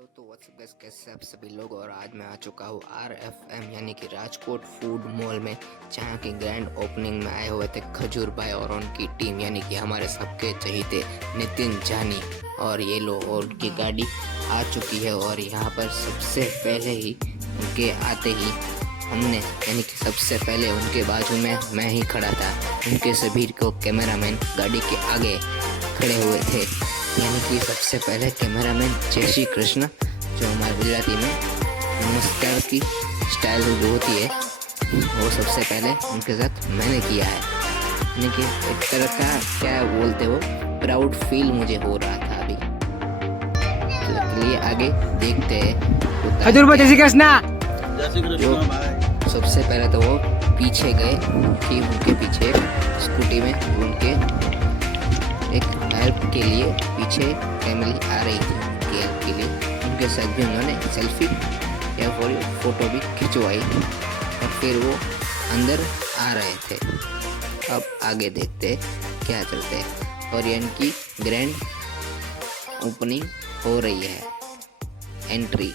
Hello तो WhatsApp guys, कैसे आप सभी लोग। और आज मैं आ चुका हूँ RFM यानी कि राजकोट फूड मॉल में, जहाँ की ग्रैंड ओपनिंग में आए हुए थे खजूर भाई और उनकी टीम यानी कि हमारे सबके चहीते नितिन जानी। और ये लो और उनकी गाड़ी आ चुकी है। और यहाँ पर सबसे पहले ही उनके आते ही हमने यानी कि सबसे पहले उनके बाजू में मैं ही खड़ा था। उनके सभी को कैमरामैन गाड़ी के आगे खड़े हुए थे, यानी कि सबसे पहले कैमरामैन जय श्री कृष्ण, जो हमारे गुजराती में नमस्कार की स्टाइल जो होती है वो सबसे पहले उनके साथ मैंने किया है। यानी कि एक तरह का क्या बोलते हो, प्राउड फील मुझे हो रहा था अभी। चलिए आगे देखते हैं। जय श्री कृष्ण। सबसे पहले तो वो पीछे गए कि उनके पीछे स्कूटी में उनके एक हेल्प के लिए पीछे फैमिली आ रही थी, उनकी हेल्प के लिए। उनके साथ भी उन्होंने सेल्फी या फोटो भी खिंचवाई और फिर वो अंदर आ रहे थे। अब आगे देखते क्या चलते हैं। और यानी कि ग्रैंड ओपनिंग हो रही है, एंट्री।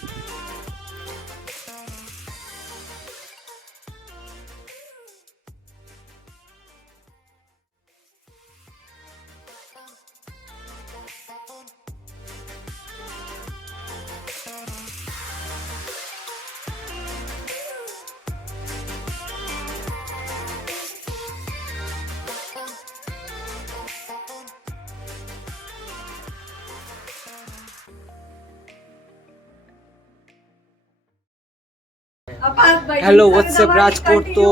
Hello WhatsApp Rajkot. તો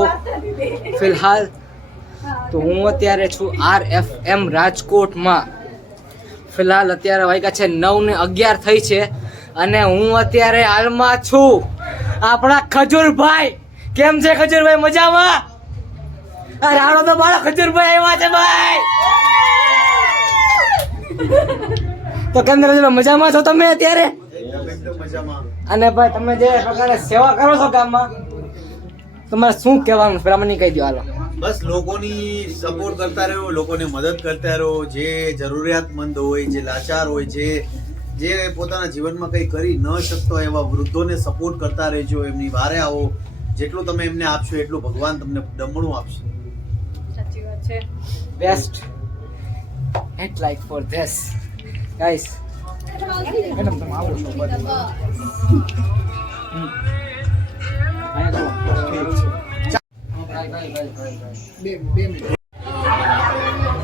ફિલહાલ તો હું અત્યારે છું RFM રાજકોટમાં। ફિલહાલ અત્યારે વાગ્યા છે 9:11 થઈ છે અને હું અત્યારે હાલમાં છું આપણા ખજૂરભાઈ। કેમ છે ખજૂરભાઈ? મજામાં? અરે હાલો તો મારો ખજૂરભાઈ આવ્યા છે ભાઈ। તો કેમ છે, મજામાં છો તમે અત્યારે? અને ભાઈ તમે જે પ્રકારે સેવા કરો છો ગામમાં, તમારે શું કહેવાનું પેલા મને કહી દો। હાલો બસ લોકોની સપોર્ટ કરતા રહ્યો, લોકોને મદદ કરતા રહ્યો। જે જરૂરિયાતમંદ હોય, જે લાચાર હોય, જે પોતાના જીવનમાં કંઈ કરી ન શકતો એવા વૃદ્ધોને સપોર્ટ કરતા રહેજો। એમની વારે આવો, જેટલું તમે એમને આપશો એટલું ભગવાન તમને ડમણું આપશે। સાચી વાત છે। Best hit like for this guys. Madam તમે આવો છો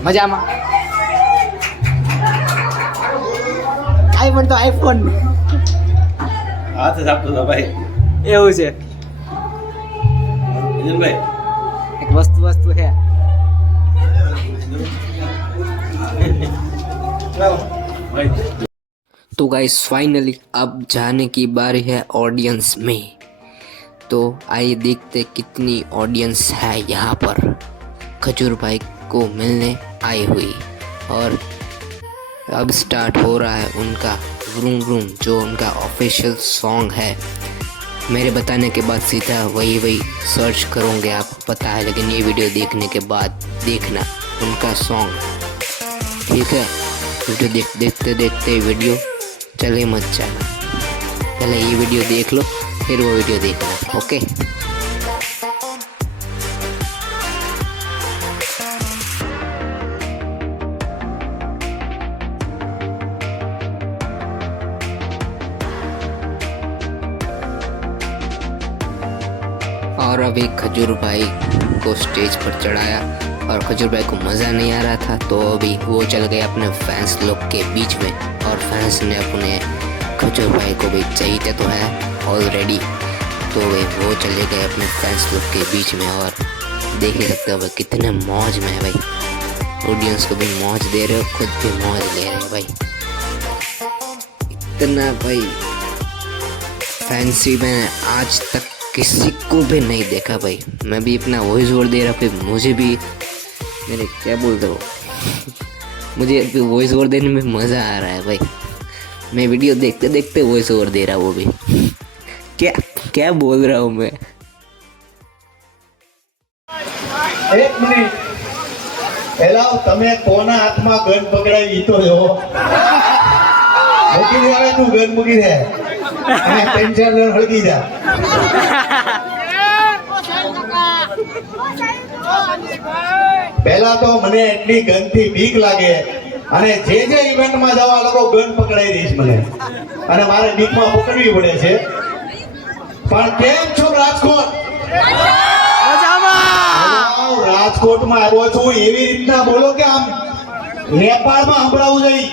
મજામાં? આઈફોન તો આઈફોન હાથ જ આપતો હતો ભાઈ। એવું છે, ભાઈ એક વસ્તુ છે। तो गाइस फाइनली अब जाने की बारी है ऑडियंस में। तो आइए देखते कितनी ऑडियंस है यहाँ पर खजूर भाई को मिलने आई हुई। और अब स्टार्ट हो रहा है उनका व्रूम व्रूम, जो उनका ऑफिशियल सॉन्ग है। मेरे बताने के बाद सीधा वही सर्च करोगे आप, पता है। लेकिन ये वीडियो देखने के बाद देखना उनका सॉन्ग, ठीक है? वीडियो देखते देखते वीडियो चले मत जाना। पहले ये वीडियो देख लो, फिर वो वीडियो देखना, ओके? और अभी खजूर भाई को स्टेज पर चढ़ाया और खजूर भाई को मज़ा नहीं आ रहा था, तो अभी वो चल गए अपने फैंस लोग के बीच में। और फैंस ने अपने खजूर भाई को भी चाहिए तो है ऑलरेडी, तो वो चले गए अपने फैंस लोग के बीच में। और देख ही सकते हो भाई कितने मौज में है भाई। ऑडियंस को भी मौज दे रहे हो, खुद भी मौज ले रहे हो भाई। इतना भाई फैंसी मैंने आज तक किसी को भी नहीं देखा भाई। मैं भी अपना वॉइस ओवर दे रहा हूँ, मुझे भी मेरे क्या बोलते हो मुझे अभी वॉइस ओवर देने में मज़ा आ रहा है भाई। मैं वीडियो देखते देखते वॉइस ओवर दे रहा हूँ, वो भी क्या क्या बोल रहा हूँ मैं। એક મિનિટ પહેલા તમે કોના હાથમાં ગન પકડાવી ઈ તો જો મૂકી દે, હવે તું ગન મૂકી દે। અને પેન્શન હળગી જા. પહેલા તો મને એટલી ગનથી બીક લાગે અને જે ઇવેન્ટમાં જવા લોકો ગન પકડાઈ દઈશ મને અને મારે બીકમાં પકડવી પડે છે. પણ કેમ છો રાજકોટ? રાજકોટમાં આવ્યો છું એવી રીતના બોલો કે આમ નેપાળમાં સંભળાવું જોઈએ.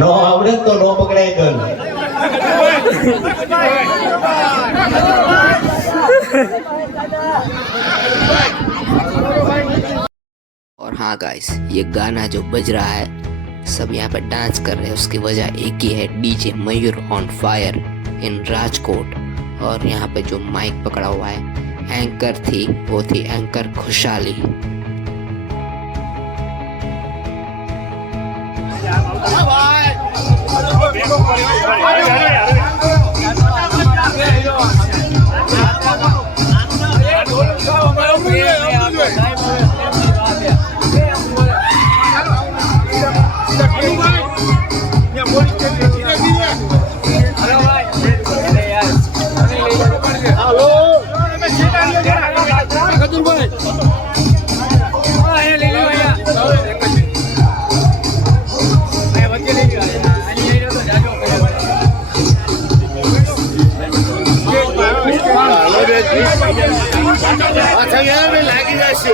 નો આવડે તો નો પકડાય ગન. और हाँ गाइस, ये गाना जो बज रहा है सब यहाँ पे डांस कर रहे हैं, उसकी वजह एक ही है, DJ Mayur on fire in Rajkot. और यहाँ पे जो माइक पकड़ा हुआ है एंकर थी, वो थी एंकर खुशहाली। લાગી જશે.